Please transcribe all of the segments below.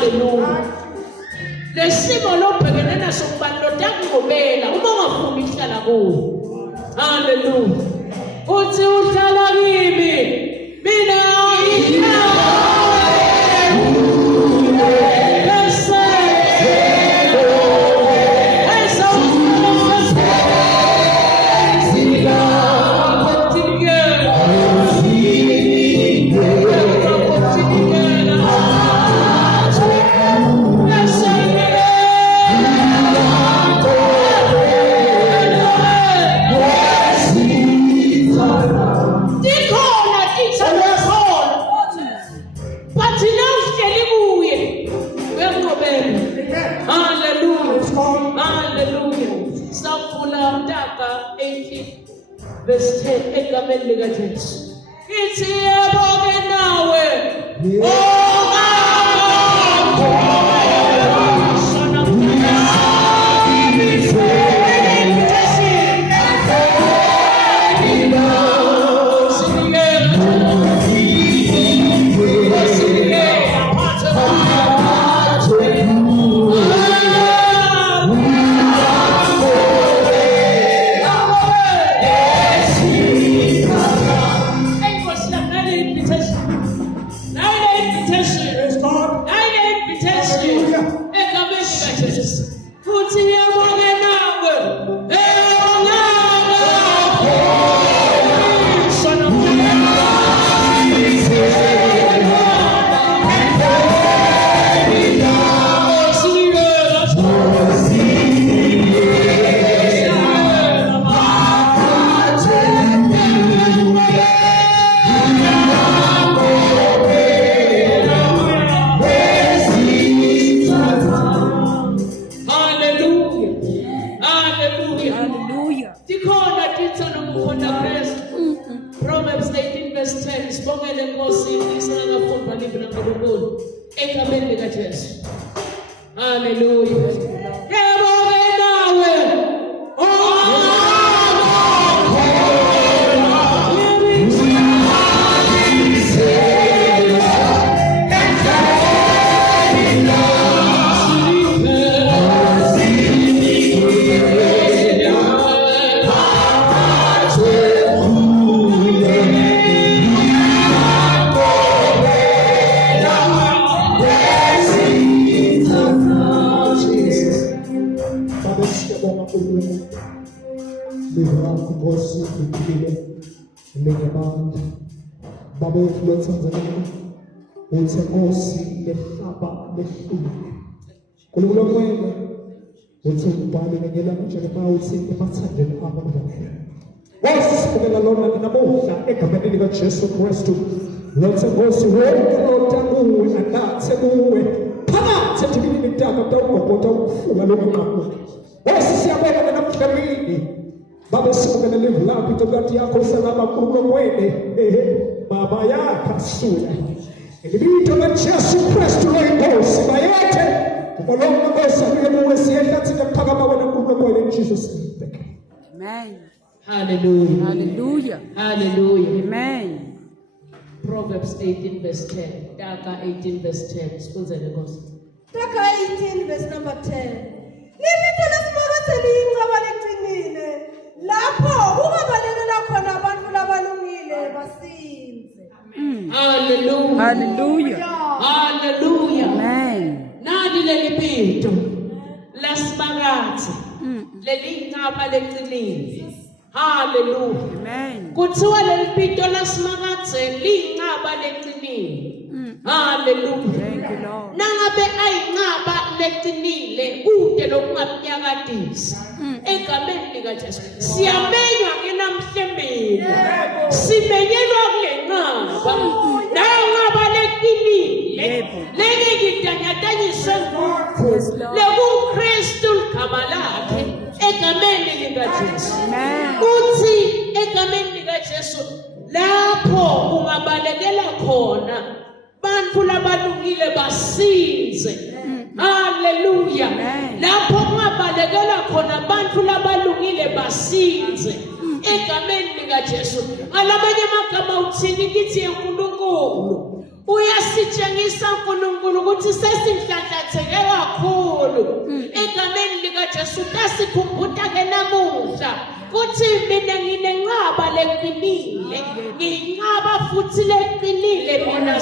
Hallelujah. Lesimo lobhekene naso kubalota kungobela uma ungafuni ukuhlala kuwo. Hallelujah. Uthi uhlala kimi mina verse 10 egameni lika Jesu. Ithi yebo-ke nawe Proverbs 18 verse 10 sibongele Nkosi isingakafundi baliphi naNkulunkulu egameni lika Jesu. Hallelujah. Yebo-ke nawe Baba wethu Tanzania uthi Nkosi lehlaba lehlule Nkulunkulu wena uthi ubhale ngelanga Jeremiah uthi emathandeni abangcwele wasibukela lona namuhla egameni lika Jesu Kristu uthi Nkosi wonke otanguwe anathe kuwe phakathi edibini litaka tawugobota ukufuka lokuqhamuka wasisiyabona namhlabeni Baba sibukela live lapho intokathi yakho salama Nkulunkulu wena Baba yakasula Elibito la Jesu Kristu lo inkosi bayethe kubolonga Nkosi akuyemuwe siyehla thina kuphakama wena Nkulunkulu in Jesus name. Amen. Hallelujah. Hallelujah. Hallelujah. Amen. Proverbs 18 verse 10. Taka 18 verse 10. Sifunzele Nkosi. Taka 18 verse number 10. Libito lesibonakele ingcaba leqinile lapho kungabalekela khona abantu labalungile basinze. Hallelujah. Hallelujah. Hallelujah. Amen. Nali lelibito lasibakathi leli ngaba leqinile. Hallelujah. Amen. Kuthiwa lelibito lasimakathi lingaba leqinile. Hallelujah. Thank you, Lord. Nangabe ayingaba leqinile kude lokungakunyakadisa egameni lika Jesu siyamenywa ngenamhlembeni simenyelwa kule nqaba nayo ngaba leqinile leli ngidanyatanyiswe lekunKristu ligama lakhe egameni lika Jesu uthi egameni lika Jesu lapho ungabalekela khona bantu labalungile basinze. Hallelujah. Lapho kungabalekela khona bantu labalungile basinze egameni lika likaJesu. Ngalamanye amagama uthini kithi uNkulunkulu uyasitshengisa uNkulunkulu ukuthi sesinhlanhlatheke kakhulu egameni likaJesu. Tasikhumbuta ke namuhla kuthi mina nginenqaba leqinile, nginqaba futhi leqinile mina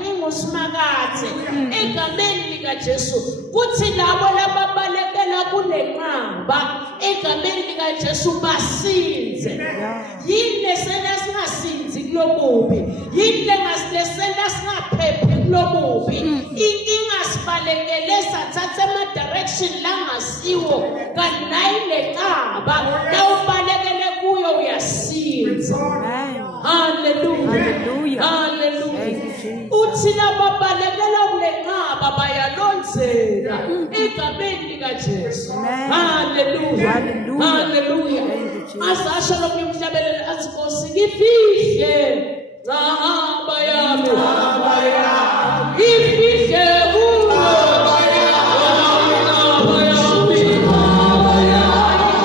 ngingusmakathe egameni likaJesu. Kuthi labo lababalekela kulenqaba egameni likaJesu basinze. Yini lesena singasinzi kulobubi, yini lesena singaphephi kulobubi, inkinga sibalekele sathatha ama-direction langasiwo kanayi lenqaba nawubalekele kuyo uyasinza. Hallelujah. Hallelujah. Hallelujah. Thank you, Jesus. Uthi lababalekela kulenqaba bayalonzeka egameni likaJesu. Hallelujah. Hallelujah. Hallelujah. Thank you, Jesus. Asasho lokumhlabelele athi Nkosi ngifihle ngahamba yami. Ngifihle kuwe.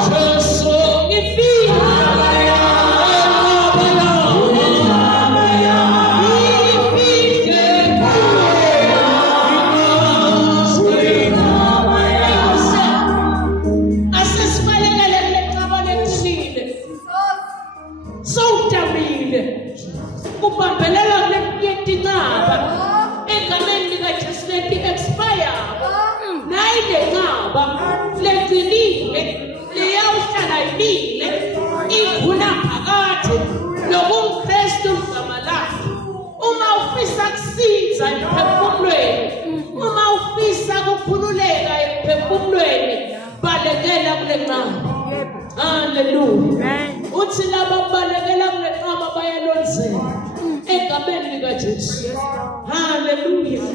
Jesu ngifihle. Kubambelela kule yetinqaba egameni likaJesu leti expire nayi lenqaba leqinile liyawuhlala yimile ikhula phakathi nobuKristu ngama lakho. Uma ufisa kusinza emphefumulweni, uma ufisa kukhululeka emphefumulweni, balekela kule nqaba. Hallelujah. Uthi laba balekela kule nqaba bayalonzeka egameni likaJesu. Hallelujah.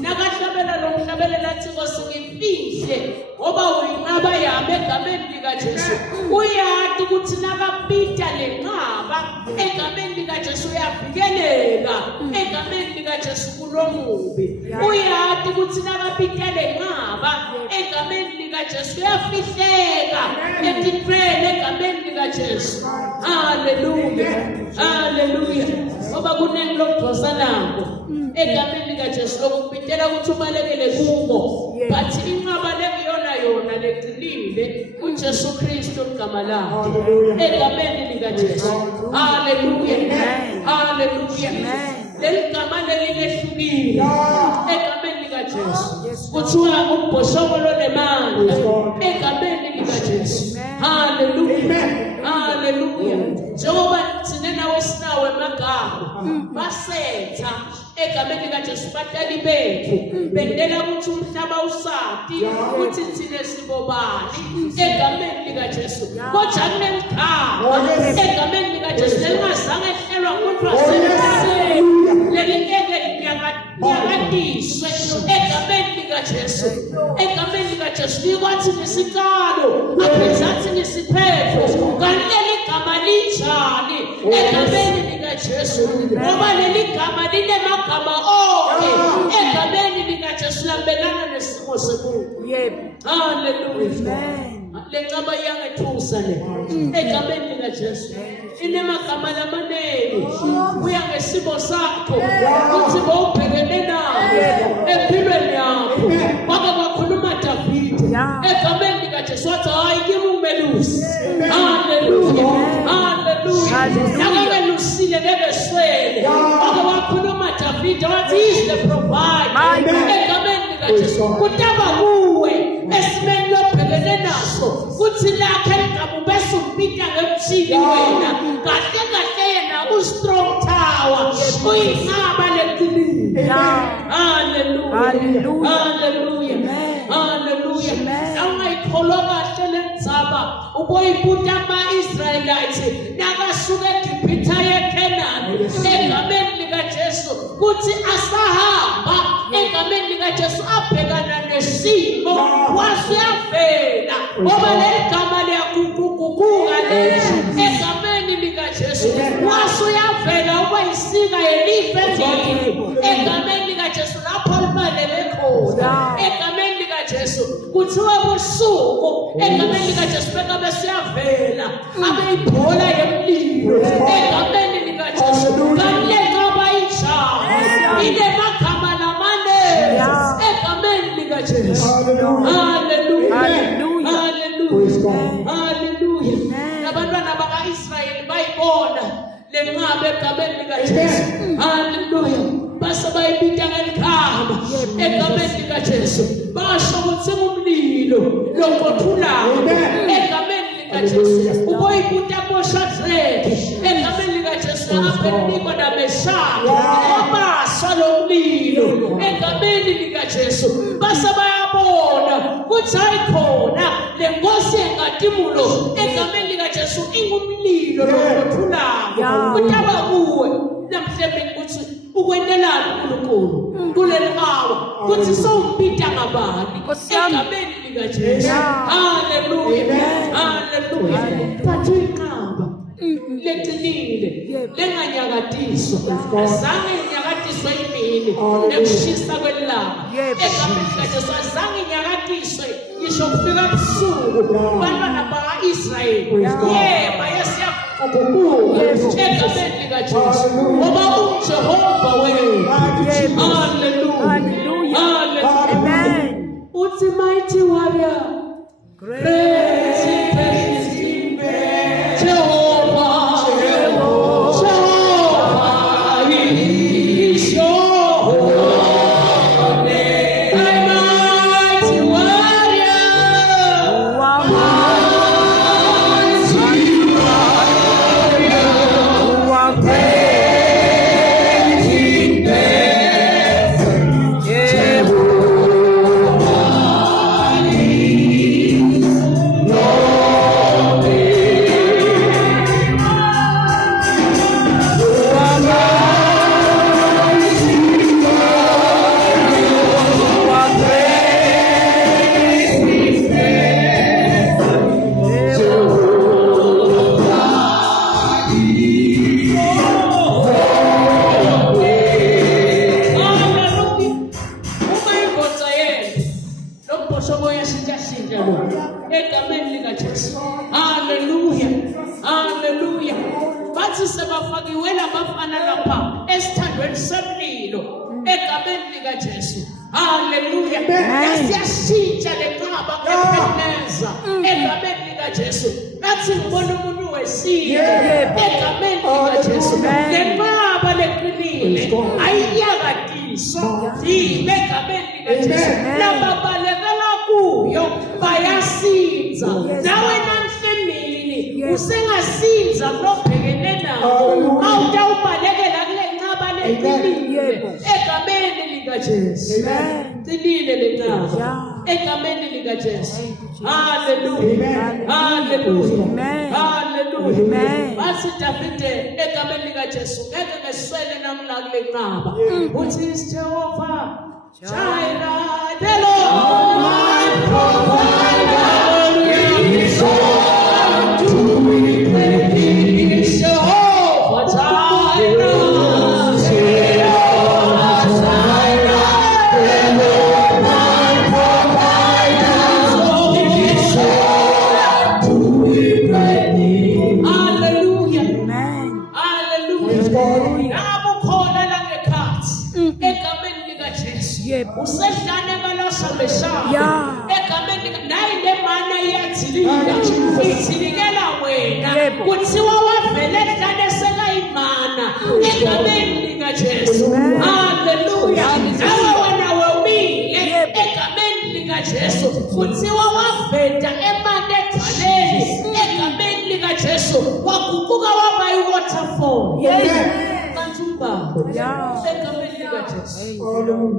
Nakahlabela lo mhlabelela athi Nkosi ngifihle ngoba uyinqaba yami egameni likaJesu. Uyathi ukuthi nakapita lenqaba egameni likaJesu uyavikeleka egameni likaJesu kulomubi. Uyathi ukuthi nakapita lenqaba egameni likaJesu uyafihleka etintweni egameni likaJesu. Hallelujah. Hallelujah. Ngoba kunengi lokudvosa nako egameni likaJesu lokupitela ukuthi ubalekele kubo. But inqaba yona leqinile uJesu Kristu igama lakhe egameni likaJesu. Hallelujah. Hallelujah. Leligama lelilehlukile egameni likaJesu. Kuthiwa ubhoshokolo lemandla egameni likaJesu. Hallelujah. Hallelujah. Njengoba thina nawe sinawe emagama basetha egameni likaJesu batali bethu bendela ukuthi umhlaba usati ukuthi thina sibobani egameni likaJesu. Kodwa kunelikhala egameni likaJesu lengazange ehlelwa umuntu wasemhlabeni lelingeke liyakadiswe egameni likaJesu. Egameni likaJesu likwathi ngesikalo aphizathi ngesiphetho kanti leligama linjani egameni likaJesu ngoba leligama linemagama onke egameni likaJesu lambelana nesimo semuntu. Hallelujah. Lenqaba iyangethusa le egameni likaJesu inemagama lamaneni uya ngesimo sakho uthi bowubhekene nayo empilweni yakho. Kwake kwakhuluma Davide egameni likaJesu wathi hayi ngimumelusi. Hallelujah. Hallelujah. Nakabelusile nebeswele kwake kwakhuluma Davide wathi he is the provider egameni likaJesu. Kutaba kuwe esimeni lobhekene naso kuthi lakhe ligabubese umpita ngemshini wena kahle kahle yena u-strong tower uyinqaba leqinile. Hallelujah. Hallelujah. Hallelujah. Nawungayikholwa kahle lendzaba uboyibuta ama-Israelites nakasuka eGibhithe eKhenani egameni likaJesu kuthi asahamba egameni likaJesu abhekana nesimo wasiyavela ngoba legama liyaguguguguka egameni likaJesu wasuyavela uba yisika yelifa egameni likaJesu lapho libalele khona egameni likaJesu. kuthiwa busuku egameni likaJesu bekabe siyavela abeyibhola yemlilo egameni likaJesu kanlenqaba injalo inemagama lamanezi egameni likaJesu. Hallelujah, hallelujah, hallelujah. Abantwana baka-Israyeli bayibona lenqaba egameni likaJesu. Hallelujah. Base bayibita ngeligama egameni likaJesu basho ukuthi ngumlilo loqothulayo egameni likaJesu. Uboyibuta koShadraki egameni likaJesu Abednego naMeshaki wabaswa lomlilo egameni likaJesu. Base bayabona ukuthi ayikhona lenkosi yenkatimulo egameni likaJesu ingumlilo loqothulayo. Utaba kuwe namhlanje ukuthi ukwendelana uNkulunkulu kuleli hawa kuthi sowumpita ngabani egameni likaJesu. Hallelujah, hallelujah. Thatha iqamba leqinile lenganyakatiswa azange inyakatiswe imini ekushisa kwelanga egameni likaJesu azange inyakatiswe isho kufika busuku bantwana baka-Israyeli yeba yesiya egameni likaJesu ngoba uJehova wethu. Hallelujah, hallelujah. Amen. Uthi mighty warrior, great in Jehovah, Jehovah is your name. Mighty warrior, egameni likaJesu. Hallelujah, hallelujah. Bathi sebafakiwela abafana lapha esithandweni semlilo egameni likaJesu. Hallelujah. Yasiyashintsha lenqaba ngepheneza egameni likaJesu. Nathi ngibona umuntu wesizwe egameni likaJesu. Lenqaba leqinile ayiyakatiswa egameni likaJesu. Nababalekela kuyo bayasinza. Nawe namhlemini usengasinza lobhekene nawo awutawubalekela kule nqaba leqinile egameni likaJesu. Qinile lenqaba egameni likaJesu. Hallelujah, hallelujah, hallelujah. Basi Davide egameni likaJesu ngeke ngeswele namla kule nqaba uthi is Jehovah Jireh, the Lord my provider. He's all to me great. He's Jehovah Jireh, Jehovah Jireh, the Lord my provider. He's all to me great. Hallelujah, hallelujah. Nabukhona la ngekhathi egameni likaJesu. Usedlane kaLasha egameni nayi le mana iyathilika ithilikela wena kuthiwa wavele edlane sekayimana egameni likaJesu. Hallelujah. Nawe wena womile egameni likaJesu kuthiwa waveda emane edlaleni egameni likaJesu waguquka waba i-waterfall. Kanjumba egameni likaJesu.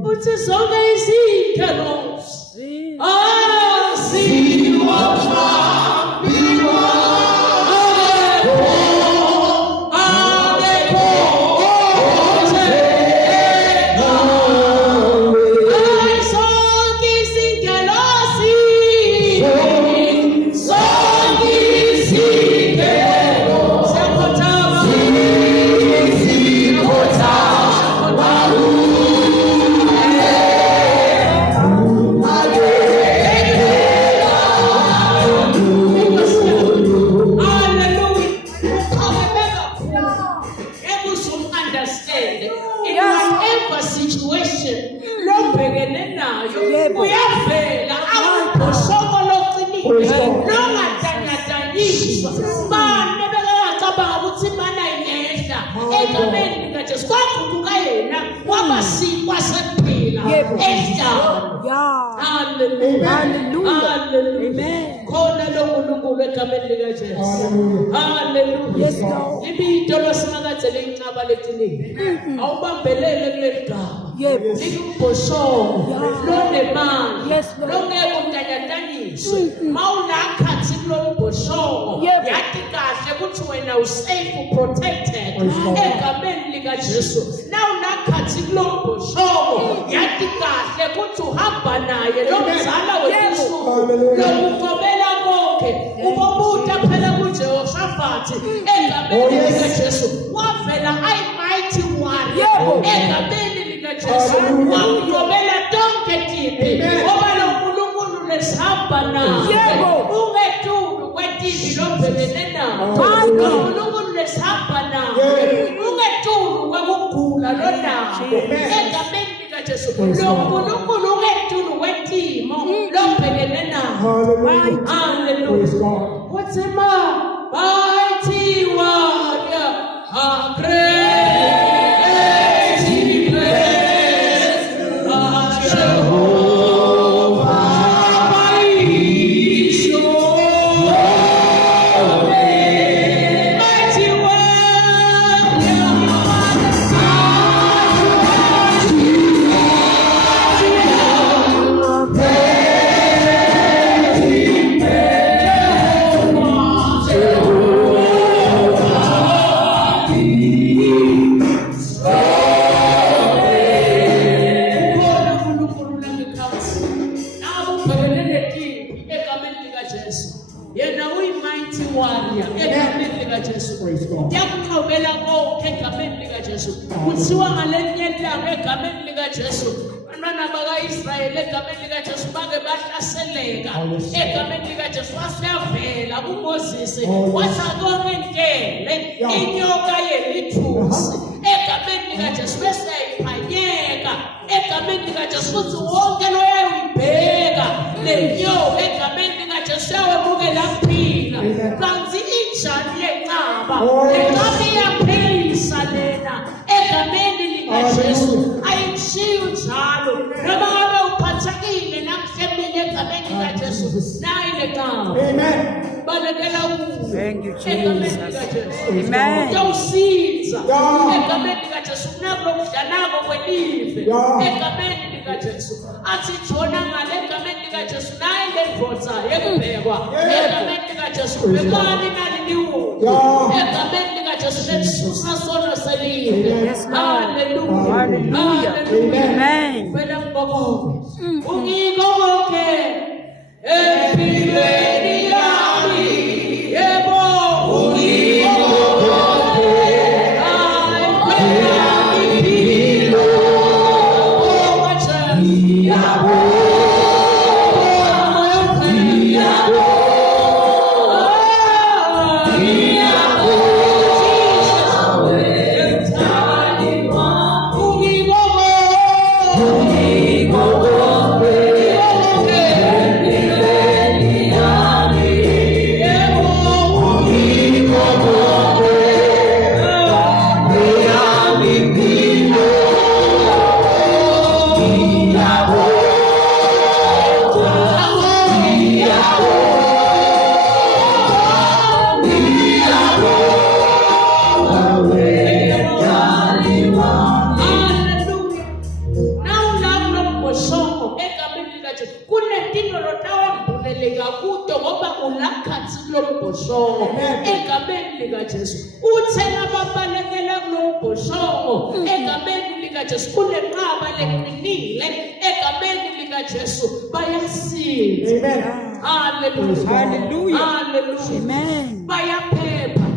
Uthi zonke izithelo understand in Yes. whatever situation lobhekene nayo Yebo. uyavela awuphosoko loqinile Praise God. longadanyadanyiswa bane bekacabanga ukuthi imana ingehla egameni likajesu kwaguquka yena wabasikwa sekuphila Yebo. ehlala. Yeah. Hallelujah. Hallelujah. Hallelujah. Amen. Khona lonkulunkulu egameni likajesu. Hallelujah. Hallelujah. Yes, Lord. Ibito losingakathele incaba leqinile awubambelele kuleli gama Yebo. likumbhoshongo Yeah. lonemali Yes, Lord. longeke untanyatanyiswe mawunakhathi kulombhoshongo Yebo. yathi kahle ukuthi wena usafe uprotected egameni likajesu nawunakhathi kulombhoshongo yathi kahle ukuthi uhamba naye lo mzala webusuku Hallelujah. lokugobela konke ubobuta phela kuJehoshafathi egameni likajesu wavela ayimighty one Yebo. egameni likajesu Hallelujah. wamgobela tonke tipi ngoba lo nkulunkulu lesihamba naye Yebo. ungetulu kwetivi lobhekene nayo My God. lo nkulunkulu lesihamba naye ungetulu kwekugula lonako egameni likajesu lo nkulunkulu ungetulu kwetimo lobhekene nayo. Hallelujah. Hallelujah. Praise God. What's in my mighty warrior? How great he is, our Jehovah, mighty soul. Mighty warrior, yena uyi-mighty warrior egameni likajesu Praise God. yakunqobela konke egameni likajesu kuthiwa ngalenye ilanga egameni likajesu abantwana baka-israyeli egameni likajesu bake bahlaseleka egameni likajesu wasuyavela kumozisi wathi akongenkele inyoka yelithusi egameni likajesu bese yayiphanyeka egameni likajesu futhi wonke loyayibheka le nyoka egameni likajesu yawemukela kuphila kanti injani yencaba lengabe iyaphilisa lena egameni likajesu ayishiyi njalo noma ngabe uphathekile nakusemini egameni likajesu nayi lencaba Amen. balekela kuwe Thank you, egameni Jesus. likajesu Amen. uyawusiza Yeah. egameni likajesu kunakulokudlanako kwelive Yeah. egameni likajesu athi jona ngale egameni likajesu nayi lendvodza yekubhekwa egameni likajesu bekani naliniwo Yeah. egameni likajesu lelisusa sono selive. Yes, Lord. Hallelujah. Hallelujah. Amen. Vela mboko ungiko konke empilweni yami yebo ungiko konke ayibheka impilo owacha yabo egameni likajesu uthena babalekela kulombhoshongo egameni likajesu kunenqaba leqinile egameni likajesu bayasinda. Amen. Hallelujah. Hallelujah. Hallelujah. Amen. Bayaphepha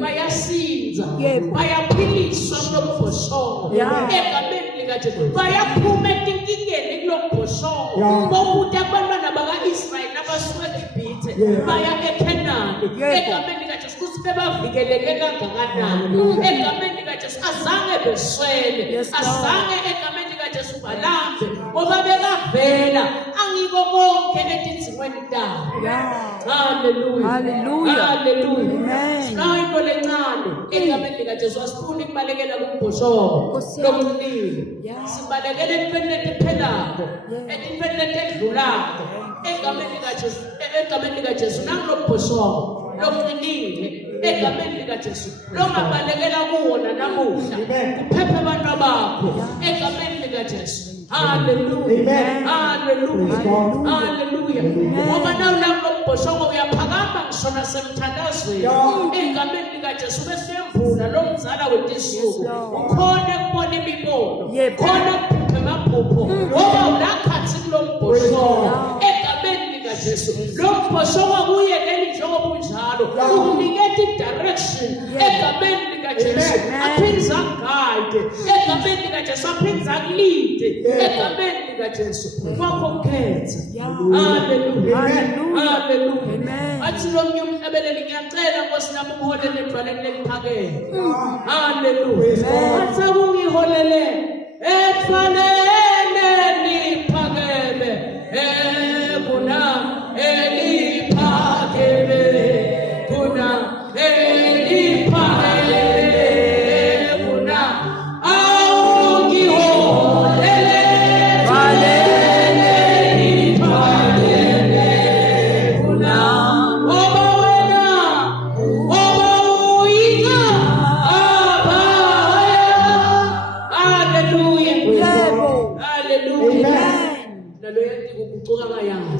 bayasinza Yebo. bayaphiliswa kulombhoshongo Yeah. egameni likajesu bayaphuma etinkingeni kulombhoshongo Yeah. bokuthi abantwana baka-israyeli abasuke eGibhithe Yeah. baya eKhenani Yebo. egameni likajesu kuthi bebavikeleke kangakanani egameni likajesu azange beswele Yes, Lord. azange egameni likaJesu balambe ngoba bekavela angiko konke etinzimweni tabo. Yeah. Hallelujah. Hallelujah. Hallelujah. Amen. Sinayinto lencane egameni likaJesu asifuni kubalekela kumbhoshongo Nkosi yami. lomlilo. Yeah. Sibalekele entweni letiphelako, Yeah. entweni letedlulako. Egameni likaJesu nangilobhoshongo lomlilo egameni likaJesu longabalekela kuwona namuhla. Kuphephe abantu bakho egameni likaJesu. Hallelujah. Amen. Hallelujah. Praise God. Hallelujah. Ngoba nawulambhoshongo uyaphakama ngishona semthandazweni. Yeah. Egameni likaJesu besiyemvula lo mzala wetisuku. Yes, Lord. Ukhona kubona imibono. Yebo. Khona kuphupha amaphupho. Ngoba ulakhathi kulombhoshongo. Egameni likaJesu. Lo mbhoshongo kuyekeli njengoba unjalo. Ukunikeza i-direction. Egameni likaJesu. Aphinza guide. Egameni likaJesu aphinza kulide. Egameni likaJesu. Kwakho ukhetha. Hallelujah. Hallelujah. Hallelujah. Amen. Athi lo mnye umhlabeleli ngiyacela Nkosi nami ungiholele edwaleni leliphakeme. Hallelujah. Athi ungiholele edwaleni leliphakeme. Kuna eliphakeme. Kuna eliphakeme. Kuna ungiholele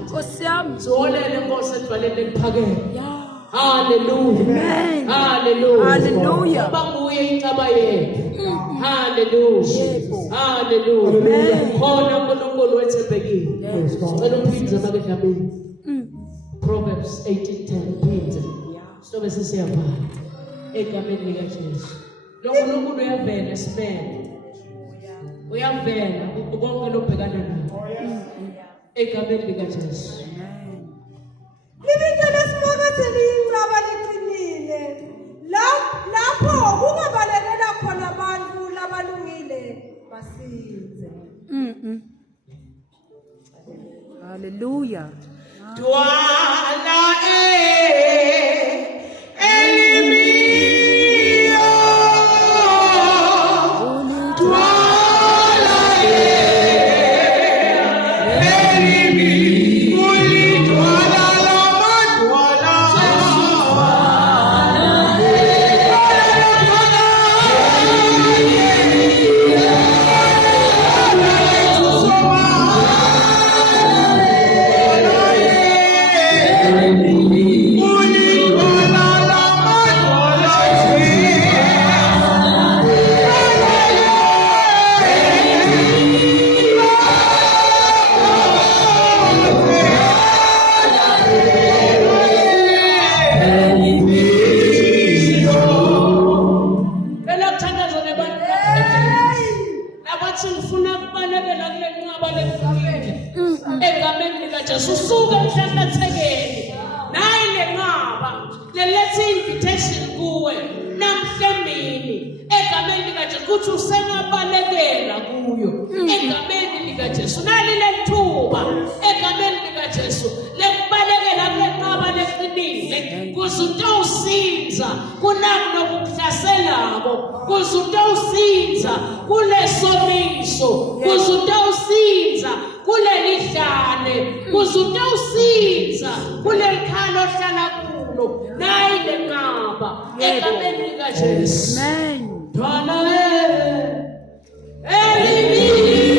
Nkosi yami. Siholele Nkosi edwaleni leliphakeme. Yeah. Hallelujah. Amen. Hallelujah. Hallelujah. Banguye incaba yethu. Hallelujah. Yebo. Hallelujah. Amen. Khona uNkulunkulu wethembekile. Praise God. Sicela uphindze bakudlamini. Proverbs 18:10 phindze. Sobe sesiyavala. Egameni likaJesu. Lo uNkulunkulu uyavela esimene. Uyavela konke lobhekana nakho. Egameni likaJesu. Libinto lesimakathi liyincaba liqinile. Lapho kungabalekela khona abantu labalungile basinze. Hallelujah. Dwala elimio. Dwala elimio. Dwala lama dwala. Phela kuthandazwa nebantu nabathi ngifuna ukubalekela kule nqaba lefuyile egameni likaJesu usuke emhlabathekeni nayi le nqaba lelethe invitation kuwe namhlemini egameni likaJesu kuthi usengabalekela kuyo egameni likaJesu nali lethuba egameni likaJesu lekubalekela kule nqaba leqinile kuze utawusinza kunakunokukuhlaselako kuze utawusinza kulesomiso kuze utawusinza kulelihlane kuze utawusinza kulelikhalo ohlala kulo nayi le nqaba egameni likaJesu. Amen. Dwala elimio.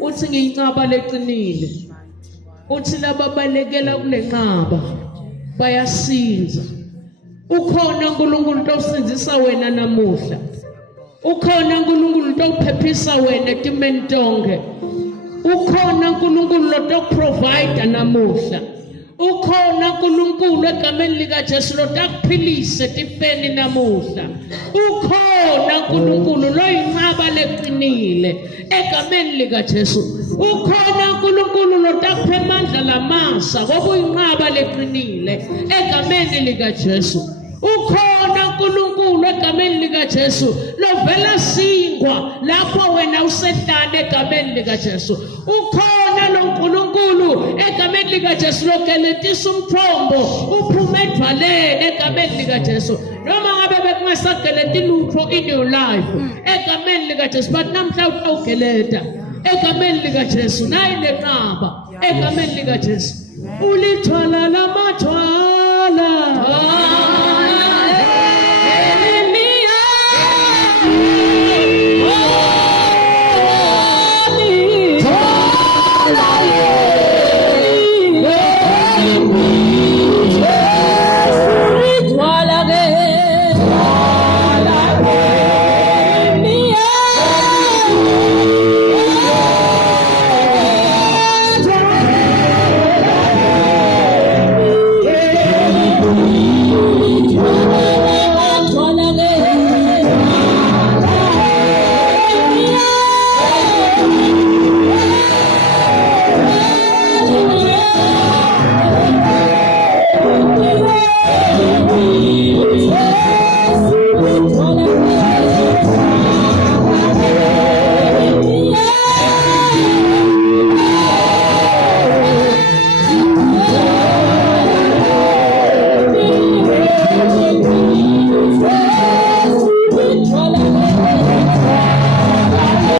uthi ngiyinqaba leqinile uthi lababalekela kule nqaba bayasinza ukhona uNkulunkulu osinzisa wena namuhla ukhona uNkulunkulu ophephisa wena etimeni tonke ukhona uNkulunkulu oprovide namuhla ukhona uNkulunkulu egameni lika Jesu lotakuphilise tifeni namuhla ukhona uNkulunkulu loyinqaba leqinile egameni lika Jesu ukhona uNkulunkulu lotakuphe amandla lamasa ngoba uyinqaba leqinile egameni lika Jesu ukhona uNkulunkulu egameni lika Jesu lovela singwa lapho wena usehlala egameni lika Jesu ukhona lo uNkulunkulu egameni lika Jesu lokeletisa umthombo uphume edvaleni egameni lika Jesu noma ngabe bekungasageleti lutho in your life egameni lika Jesu but namhla ugeleta egameni lika Jesu nayi lenqaba egameni lika Jesu ulithwala lamathwala